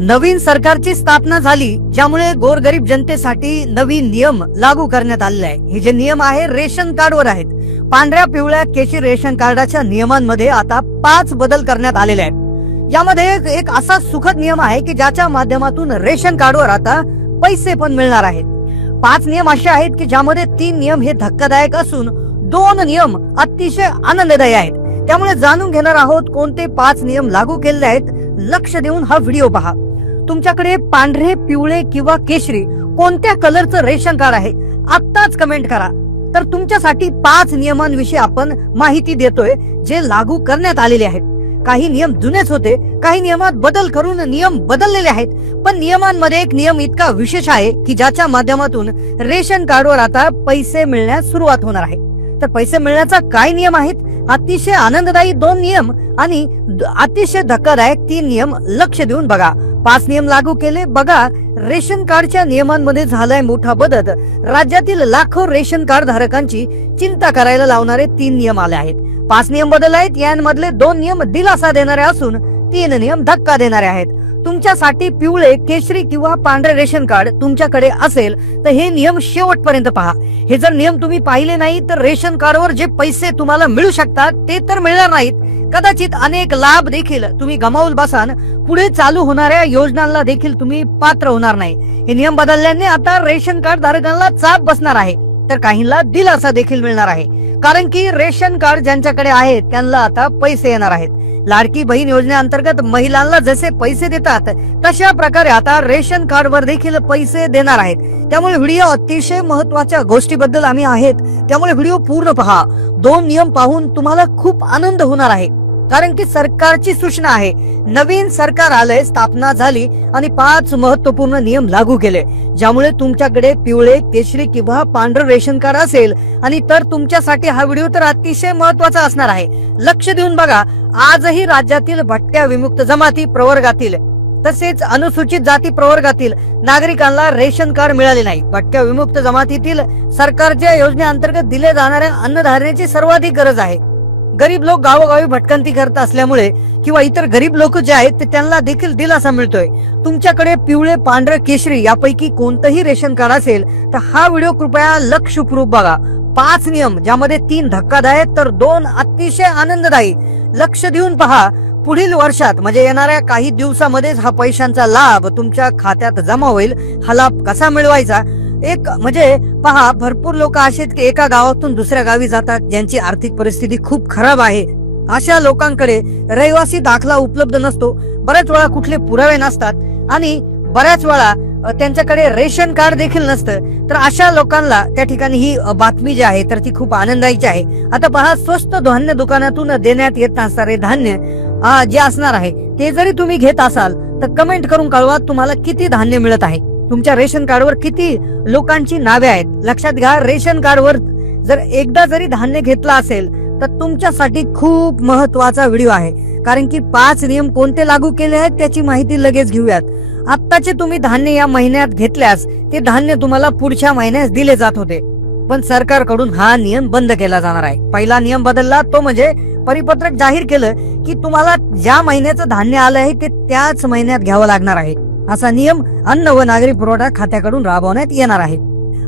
नवीन सरकारची स्थापना झाली ज्यामुळे गोरगरीब जनतेसाठी नवीन नियम लागू करण्यात आलेले आहे हे जे नियम आहे रेशन कार्ड वर आहेत पांढऱ्या पिवळ्या केशी रेशन कार्डाच्या नियमांमध्ये आता पाच बदल करण्यात आलेले आहेत यामध्ये एक असा सुखद नियम आहे की ज्याच्या माध्यमातून रेशन कार्डवर आता पैसे पण मिळणार आहेत पाच नियम असे आहेत की ज्यामध्ये तीन नियम हे धक्कादायक असून दोन नियम अतिशय आनंददायी आहेत त्यामुळे जाणून घेणार आहोत कोणते पाच नियम लागू केलेले आहेत लक्ष देऊन हा व्हिडिओ पहा तुमच्याकडे पांढरे पिवळे किंवा केशरी कोणत्या कलरचं रेशन कार्ड आहे आत्ताच कमेंट करा तर तुमच्यासाठी पाच नियमांविषयी आपण माहिती देतोय जे लागू करण्यात आलेले आहेत काही नियम जुनेच होते काही नियमात बदल करून नियम बदललेले आहेत पण नियमांमध्ये एक नियम इतका विशेष आहे की ज्याच्या माध्यमातून रेशन कार्डवर आता पैसे मिळण्यास सुरुवात होणार आहे तर पैसे मिळण्याचा काय नियम आहेत अतिशय आनंददायी दोन नियम आणि अतिशय धक्कादायक तीन नियम लक्ष देऊन बघा पाच नियम लागू केले बघा रेशन कार्डच्या नियमांमध्ये झालाय मोठा बदल राज्यातील लाखो रेशन कार्ड धारकांची चिंता करायला लावणारे तीन नियम आले आहेत पाच नियम बदल आहेत यांमधले दोन नियम दिलासा देणारे असून तीन नियम धक्का देणारे आहेत तुमच्यासाठी पिवळे केशरी किंवा पांढरे रेशन कार्ड तुमच्याकडे असेल तर हे नियम शेवटपर्यंत पहा हे जर नियम तुम्ही पाहिले नाही तर रेशन कार्डवर जे पैसे तुम्हाला मिळू शकतात ते तर मिळणार नाहीत कदाचित अनेक लाभ देखील तुम्ही गमावून बसान पुढे चालू होणाऱ्या योजनांना देखील तुम्ही पात्र होणार नाही हे नियम बदलल्याने आता रेशन कार्ड धारकांना चाप बसणार आहे तर काहींना दिलासा देखील मिळणार आहे कारण की रेशन कार्ड ज्यांच्याकडे आहे त्यांना आता पैसे येणार आहेत लाडकी बहीण योजनेअंतर्गत महिलांना जसे पैसे देतात तशा प्रकारे आता रेशन कार्ड वर देखील पैसे देणार आहेत त्यामुळे व्हिडिओ अतिशय महत्वाच्या गोष्टीबद्दल आम्ही आहेत त्यामुळे व्हिडिओ पूर्ण पहा दोन नियम पाहून तुम्हाला खूप आनंद होणार आहे कारण की सरकारची सूचना आहे नवीन सरकार आलंय स्थापना झाली आणि पाच महत्वपूर्ण नियम लागू केले ज्यामुळे तुमच्याकडे पिवळे केशरी किंवा पांढर रेशन कार्ड असेल आणि तर तुमच्यासाठी हा व्हिडिओ तर अतिशय महत्वाचा असणार आहे लक्ष देऊन बघा आजही राज्यातील भटक्या विमुक्त जमाती प्रवर्गातील तसेच अनुसूचित जाती प्रवर्गातील नागरिकांना रेशन कार्ड मिळाले नाही भटक्या विमुक्त जमातीतील सरकारच्या योजनेअंतर्गत दिले जाणाऱ्या अन्नधारणेची सर्वाधिक गरज आहे गरीब लोक गावोगावी भटकंती करत असल्यामुळे किंवा इतर गरीब लोक जे आहेत ते त्यांना देखील दिलासा मिळतोय तुमच्याकडे पिवळे पांढरे केशरी यापैकी कोणतंही रेशन कार्ड असेल तर हा व्हिडिओ कृपया लक्षपूर्वक बघा पाच नियम ज्यामध्ये तीन धक्कादायक तर दोन अतिशय आनंददायी लक्ष देऊन पहा पुढील वर्षात म्हणजे येणाऱ्या काही दिवसामध्येच हा पैशांचा लाभ तुमच्या खात्यात जमा होईल हा लाभ कसा मिळवायचा एक म्हणजे पहा भरपूर लोक असे की एका गावातून दुसऱ्या गावी जातात ज्यांची आर्थिक परिस्थिती खूप खराब आहे अशा लोकांकडे रहिवासी दाखला उपलब्ध नसतो बऱ्याच वेळा कुठले पुरावे नसतात आणि बऱ्याच वेळा त्यांच्याकडे रेशन कार्ड देखील नसतं तर अशा लोकांना त्या ठिकाणी ही बातमी जी आहे तर ती खूप आनंदायची आहे आता पहा स्वस्त धान्य दुकानातून देण्यात येत असणारे धान्य जे असणार आहे ते जरी तुम्ही घेत असाल तर कमेंट करून कळवा तुम्हाला किती धान्य मिळत आहे तुमच्या रेशन कार्डवर किती लोकांची नावे आहेत लक्षात घ्या रेशन कार्डवर जर एकदा जरी धान्य घेतला असेल तर तुमच्यासाठी खूप महत्वाचा व्हिडिओ आहे कारण की पाच नियम कोणते लागू केले आहेत त्याची माहिती लगेच घेऊयात आत्ताचे तुम्ही धान्य या महिन्यात घेतल्यास ते धान्य तुम्हाला पुढच्या महिन्यास दिले जात होते पण सरकारकडून हा नियम बंद केला जाणार आहे पहिला नियम बदलला तो म्हणजे परिपत्रक जाहीर केलं की तुम्हाला ज्या महिन्याचं धान्य आलं आहे ते त्याच महिन्यात घ्यावं लागणार आहे असा नियम अन्न व नागरी पुरवठा खात्याकडून राबवण्यात येणार आहे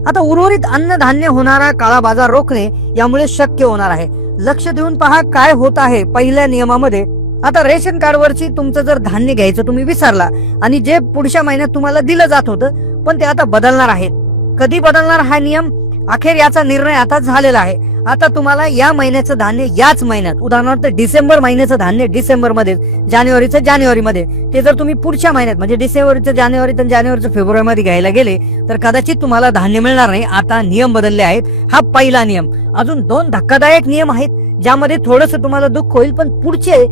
आता उर्वरित अन्नधान्य होणारा काळा बाजार रोखणे यामुळे शक्य होणार आहे लक्ष देऊन पहा काय होत आहे पहिल्या नियमामध्ये आता रेशन कार्डवरची तुमचं जर धान्य घ्यायचं तुम्ही विसरला आणि जे पुढच्या महिन्यात तुम्हाला दिलं जात होतं पण ते आता बदलणार आहेत कधी बदलणार हा नियम अखेर याचा निर्णय आता झालेला आहे आता तुम्हाला या महिन्याचं धान्य याच महिन्यात उदाहरणार्थ डिसेंबर महिन्याचं धान्य डिसेंबर मध्ये जानेवारीचं मध्ये ते जर तुम्ही पुढच्या महिन्यात म्हणजे डिसेंबरचं जानेवारी तर जानेवारीचं फेब्रुवारीमध्ये घ्यायला गेले तर कदाचित तुम्हाला धान्य मिळणार नाही आता नियम बदलले आहेत हा पहिला नियम अजून दोन धक्कादायक नियम आहेत ज्यामध्ये थोडंसं तुम्हाला दुःख होईल पण पुढचे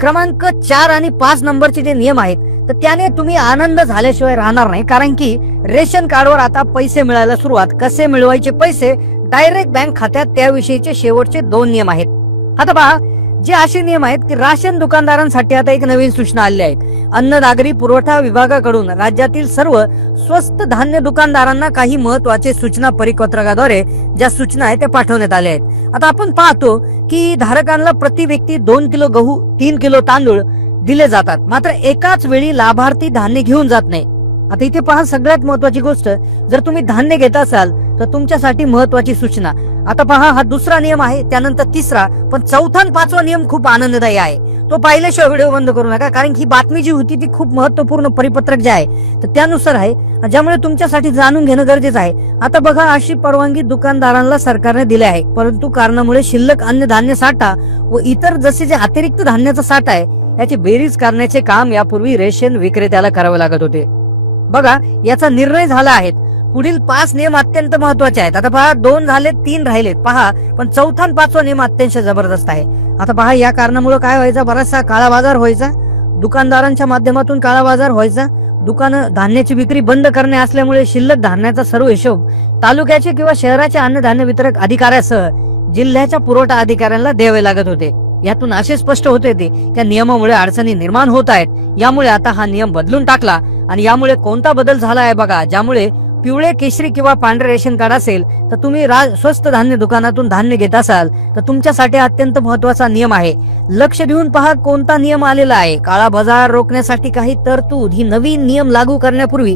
क्रमांक चार आणि पाच नंबरचे जे नियम आहेत तर त्याने तुम्ही आनंद झाल्याशिवाय राहणार नाही कारण की रेशन कार्डवर आता पैसे मिळायला सुरुवात कसे मिळवायचे पैसे डायरेक्ट बँक खात्यात त्याविषयीचे शेवटचे दोन नियम आहेत आता पहा जे असे नियम आहेत की राशन दुकानदारांसाठी आता एक नवीन सूचना आली आहे अन्न नागरी पुरवठा विभागाकडून राज्यातील सर्व स्वस्त धान्य दुकानदारांना काही महत्वाचे सूचना परिपत्रकाद्वारे ज्या सूचना आहेत त्या पाठवण्यात आल्या आहेत आता आपण पाहतो की धारकांना प्रति व्यक्ती दोन किलो गहू तीन किलो तांदूळ दिले जातात मात्र एकाच वेळी लाभार्थी धान्य घेऊन जात नाही आता इथे पहा सगळ्यात महत्वाची गोष्ट जर तुम्ही धान्य घेत असाल तर तुमच्यासाठी महत्वाची सूचना आता पहा हा दुसरा नियम आहे त्यानंतर तिसरा पण चौथा आणि पाचवा नियम खूप आनंददायी आहे तो पाहिल्याशिवाय व्हिडिओ बंद करू नका कारण ही बातमी जी होती ती खूप महत्वपूर्ण परिपत्रक जे आहे तर त्यानुसार आहे ज्यामुळे तुमच्यासाठी जाणून घेणं गरजेचं आहे आता बघा अशी परवानगी दुकानदारांना सरकारने दिली आहे परंतु कारणामुळे शिल्लक अन्य धान्य साठा व इतर जसे जे अतिरिक्त धान्याचा साठा आहे याची बेरीज करण्याचे काम यापूर्वी रेशन विक्रेत्याला करावे लागत होते बघा याचा निर्णय झाला आहे पुढील पाच नियम अत्यंत महत्वाचे आहेत आता पहा दोन झाले तीन राहिले पहा पण चौथा आणि पाचवा नियम अत्यंत जबरदस्त आहे आता पहा या कारणामुळे काय व्हायचा बराचसा काळा बाजार व्हायचा दुकानदारांच्या माध्यमातून काळा बाजार व्हायचा दुकान धान्याची विक्री बंद करणे असल्यामुळे शिल्लक धान्याचा सर्व हिशोब तालुक्याचे किंवा शहराच्या अन्नधान्य वितरक अधिकाऱ्यासह जिल्ह्याच्या पुरवठा अधिकाऱ्यांना द्यावे लागत होते यातून असे स्पष्ट होते ते त्या नियमामुळे अडचणी निर्माण होत आहेत यामुळे आता हा नियम बदलून टाकला आणि यामुळे कोणता बदल झाला आहे बघा ज्यामुळे पिवळे केशरी किंवा पांढरे रेशन कार्ड असेल तर तुम्ही स्वस्त धान्य दुकानातून धान्य घेत असाल तर तुमच्यासाठी अत्यंत महत्वाचा नियम आहे लक्ष देऊन पहा कोणता नियम आलेला आहे काळा बाजार रोखण्यासाठी काही तरतूद ही नवीन नियम लागू करण्यापूर्वी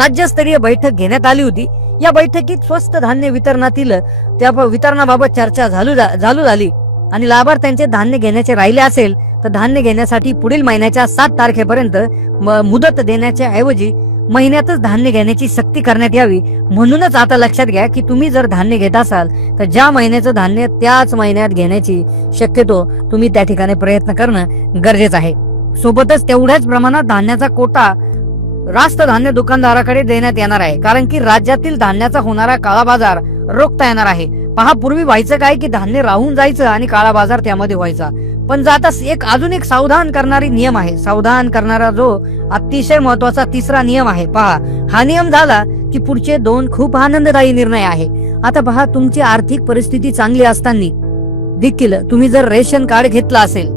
राज्यस्तरीय बैठक घेण्यात आली होती या बैठकीत स्वस्त धान्य वितरणातील त्या वितरणाबाबत चर्चा झाली आणि लाभार्थ्यांचे धान्य घेण्याचे राहिले असेल तर धान्य घेण्यासाठी पुढील महिन्याच्या सात तारखेपर्यंत मुदत देण्याच्या ऐवजी महिन्यातच धान्य घेण्याची सक्ती करण्यात यावी म्हणूनच आता लक्षात घ्या की तुम्ही जर धान्य घेत असाल तर ज्या महिन्याचं धान्य त्याच महिन्यात घेण्याची शक्यतो तुम्ही त्या ठिकाणी प्रयत्न करणं गरजेचं आहे सोबतच तेवढ्याच प्रमाणात धान्याचा कोटा रास्त धान्य दुकानदाराकडे देण्यात येणार आहे कारण की राज्यातील धान्याचा होणारा काळा बाजार रोखता येणार आहे पहा पूर्वी व्हायचं काय की धान्य राहून जायचं आणि काळा बाजार त्यामध्ये व्हायचा पण जाता एक अजून एक सावधान करणारी नियम आहे सावधान करणारा जो अतिशय महत्वाचा तिसरा नियम आहे पहा हा नियम झाला की पुढचे दोन खूप आनंददायी निर्णय आहे आता पहा तुमची आर्थिक परिस्थिती चांगली असताना देखील तुम्ही जर रेशन कार्ड घेतला असेल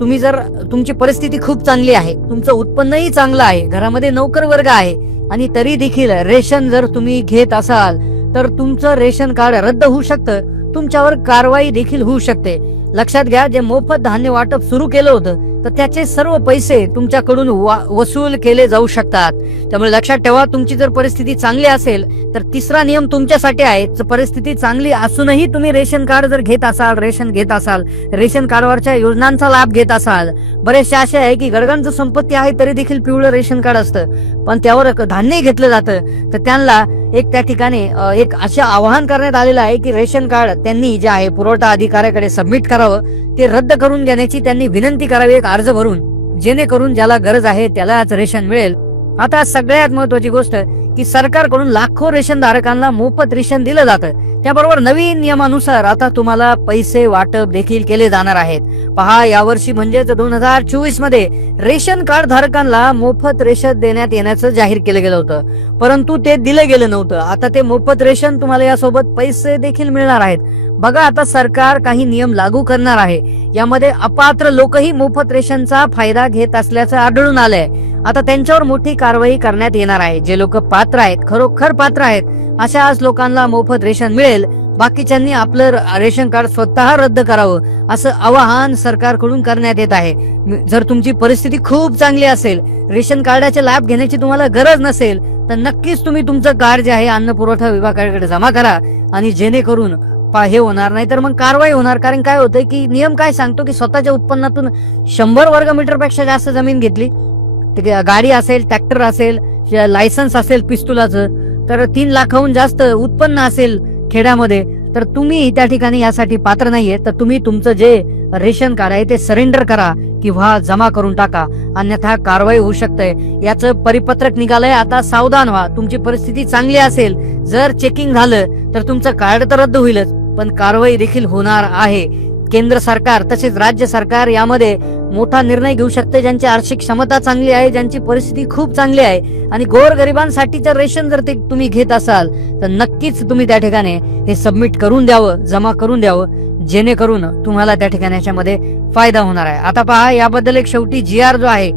तुम्ही जर तुमची परिस्थिती खूप चांगली आहे तुमचं उत्पन्नही चांगलं आहे घरामध्ये नोकर वर्ग आहे आणि तरी देखील रेशन जर तुम्ही घेत असाल तर तुमचं रेशन कार्ड रद्द होऊ शकतं तुमच्यावर कारवाई देखील होऊ शकते लक्षात घ्या जे मोफत धान्य वाटप सुरू केलं होतं तर त्याचे सर्व पैसे तुमच्याकडून वसूल केले जाऊ शकतात त्यामुळे लक्षात ठेवा तुमची जर परिस्थिती चांगली असेल तर तिसरा नियम तुमच्यासाठी आहे परिस्थिती चांगली असूनही तुम्ही रेशन कार्ड जर घेत असाल रेशन घेत असाल रेशन कार्डवरच्या योजनांचा लाभ घेत असाल बरेचसे असे आहे की गडगांचं संपत्ती आहे तरी देखील पिवळं रेशन कार्ड असतं पण त्यावर धान्य घेतलं जातं तर त्यांना एक त्या ठिकाणी एक असे आवाहन करण्यात आलेलं आहे की रेशन कार्ड त्यांनी जे आहे पुरवठा अधिकाऱ्याकडे सबमिट करा करावं ते रद्द करून घेण्याची त्यांनी विनंती करावी एक अर्ज भरून जेणेकरून ज्याला गरज आहे त्यालाच रेशन मिळेल आता सगळ्यात महत्वाची गोष्ट की सरकारकडून लाखो रेशन धारकांना मोफत रेशन दिलं जातं त्याबरोबर नवीन नियमानुसार आता तुम्हाला पैसे वाटप देखील केले जाणार आहेत पहा यावर्षी म्हणजे दोन हजार चोवीस मध्ये रेशन कार्ड धारकांना मोफत रेशन देण्यात येण्याचं जाहीर केलं गेलं होतं परंतु ते दिलं गेलं नव्हतं आता ते मोफत रेशन तुम्हाला यासोबत पैसे देखील मिळणार आहेत बघा आता सरकार काही नियम लागू करणार आहे यामध्ये अपात्र लोकही मोफत रेशनचा फायदा घेत असल्याचं आढळून आलंय आता त्यांच्यावर मोठी कारवाई करण्यात येणार आहे जे लोक पात्र आहेत खरोखर पात्र आहेत अशा आज लोकांना मोफत रेशन मिळेल बाकीच्यांनी आपलं रेशन कार्ड स्वतः रद्द करावं असं आवाहन सरकारकडून करण्यात येत आहे जर तुमची परिस्थिती खूप चांगली असेल रेशन कार्डाचे लाभ घेण्याची तुम्हाला गरज नसेल तर नक्कीच तुम्ही तुमचं कार्ड जे आहे अन्न पुरवठा विभागाकडे जमा करा आणि जेणेकरून हे होणार नाही तर मग कारवाई होणार कारण काय होतंय की नियम काय सांगतो की स्वतःच्या उत्पन्नातून शंभर वर्ग मीटर पेक्षा जास्त जमीन घेतली गाडी असेल ट्रॅक्टर असेल लायसन्स असेल पिस्तुलाचं तर तीन लाखाहून जास्त उत्पन्न असेल खेड्यामध्ये तर तुम्ही त्या ठिकाणी यासाठी पात्र नाहीये तर तुम्ही तुमचं जे रेशन कार्ड आहे ते सरेंडर करा किंवा जमा करून टाका अन्यथा कारवाई होऊ शकते याचं परिपत्रक निघालंय आता सावधान व्हा तुमची परिस्थिती चांगली असेल जर चेकिंग झालं तर तुमचं कार्ड तर रद्द होईलच पण कारवाई देखील होणार आहे केंद्र सरकार तसेच राज्य सरकार यामध्ये मोठा निर्णय घेऊ शकते ज्यांची आर्थिक क्षमता चांगली आहे ज्यांची परिस्थिती खूप चांगली आहे आणि गोरगरिबांसाठीचं रेशन जर ते तुम्ही घेत असाल तर नक्कीच तुम्ही त्या ठिकाणी हे सबमिट करून द्यावं जमा करून द्यावं जेणेकरून तुम्हाला त्या ठिकाणी याच्यामध्ये फायदा होणार आहे आता पहा याबद्दल एक शेवटी जी आर जो आहे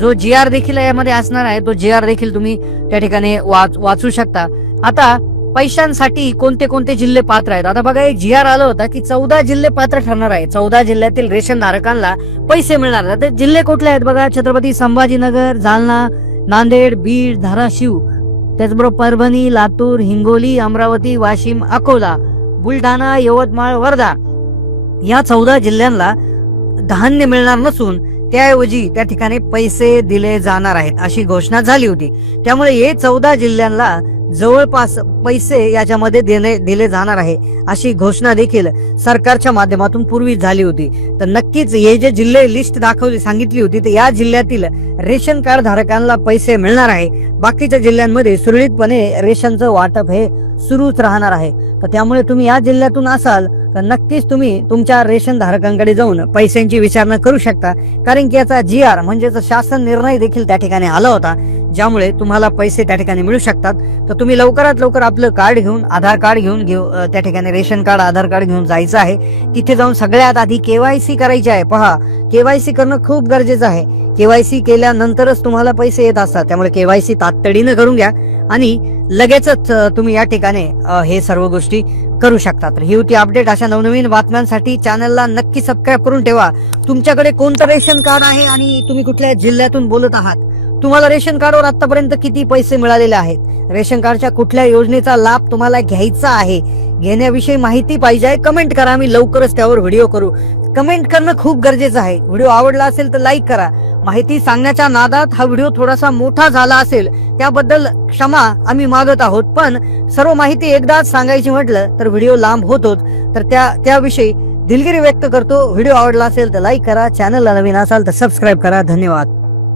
जो जी आर देखील यामध्ये असणार आहे तो जी आर देखील तुम्ही त्या ठिकाणी वाचू शकता आता पैशांसाठी कोणते कोणते जिल्हे पात्र आहेत आता बघा एक जी आर आलं होता की चौदा जिल्हे पात्र ठरणार आहे चौदा जिल्ह्यातील रेशन धारकांना पैसे मिळणार आहेत जिल्हे कुठले आहेत बघा छत्रपती संभाजीनगर जालना नांदेड बीड धाराशिव त्याचबरोबर परभणी लातूर हिंगोली अमरावती वाशिम अकोला बुलढाणा यवतमाळ वर्धा या चौदा जिल्ह्यांना धान्य मिळणार नसून त्याऐवजी त्या ठिकाणी पैसे दिले जाणार आहेत अशी घोषणा झाली होती त्यामुळे हे चौदा जिल्ह्यांना जवळपास पैसे याच्यामध्ये देणे दिले जाणार आहे अशी घोषणा देखील सरकारच्या माध्यमातून पूर्वी झाली होती तर नक्कीच हे जे जिल्हे लिस्ट दाखवली सांगितली होती तर या जिल्ह्यातील रेशन कार्ड धारकांना पैसे मिळणार आहे बाकीच्या जिल्ह्यांमध्ये सुरळीतपणे रेशनचं वाटप हे सुरूच राहणार आहे तर त्यामुळे तुम्ही या जिल्ह्यातून असाल तर नक्कीच तुम्ही तुमच्या रेशन धारकांकडे जाऊन पैशांची विचारणा करू शकता कारण की याचा जी आर म्हणजे शासन निर्णय देखील त्या ठिकाणी आला होता ज्यामुळे तुम्हाला पैसे त्या ठिकाणी मिळू शकतात तर तुम्ही लवकरात लवकर आपलं कार्ड घेऊन आधार कार्ड घेऊन घेऊ त्या ठिकाणी रेशन कार्ड आधार कार्ड घेऊन जायचं आहे तिथे जाऊन सगळ्यात आधी केवायसी करायची आहे पहा केवायसी करणं खूप गरजेचं आहे केवायसी केल्यानंतरच तुम्हाला पैसे येत असतात त्यामुळे केवायसी तातडीनं करून घ्या आणि लगेचच तुम्ही या ठिकाणी हे सर्व गोष्टी करू शकता तर ही होती अपडेट अशा नवनवीन बातम्यांसाठी चॅनलला नक्की सबस्क्राईब करून ठेवा तुमच्याकडे कोणतं रेशन कार्ड आहे आणि तुम्ही कुठल्या जिल्ह्यातून बोलत आहात तुम्हाला रेशन कार्डवर आतापर्यंत किती पैसे मिळालेले आहेत रेशन कार्डच्या कुठल्या योजनेचा लाभ तुम्हाला घ्यायचा आहे घेण्याविषयी माहिती पाहिजे कमेंट करा मी लवकरच त्यावर व्हिडिओ करू कमेंट करणं खूप गरजेचं आहे व्हिडिओ आवडला असेल तर लाईक करा माहिती सांगण्याच्या नादात हा व्हिडिओ थोडासा मोठा झाला असेल त्याबद्दल क्षमा आम्ही मागत आहोत पण सर्व माहिती एकदाच सांगायची म्हटलं तर व्हिडिओ लांब होतोच तर त्या त्याविषयी दिलगिरी व्यक्त करतो व्हिडिओ आवडला असेल तर लाईक करा चॅनलला नवीन असाल तर सबस्क्राईब करा धन्यवाद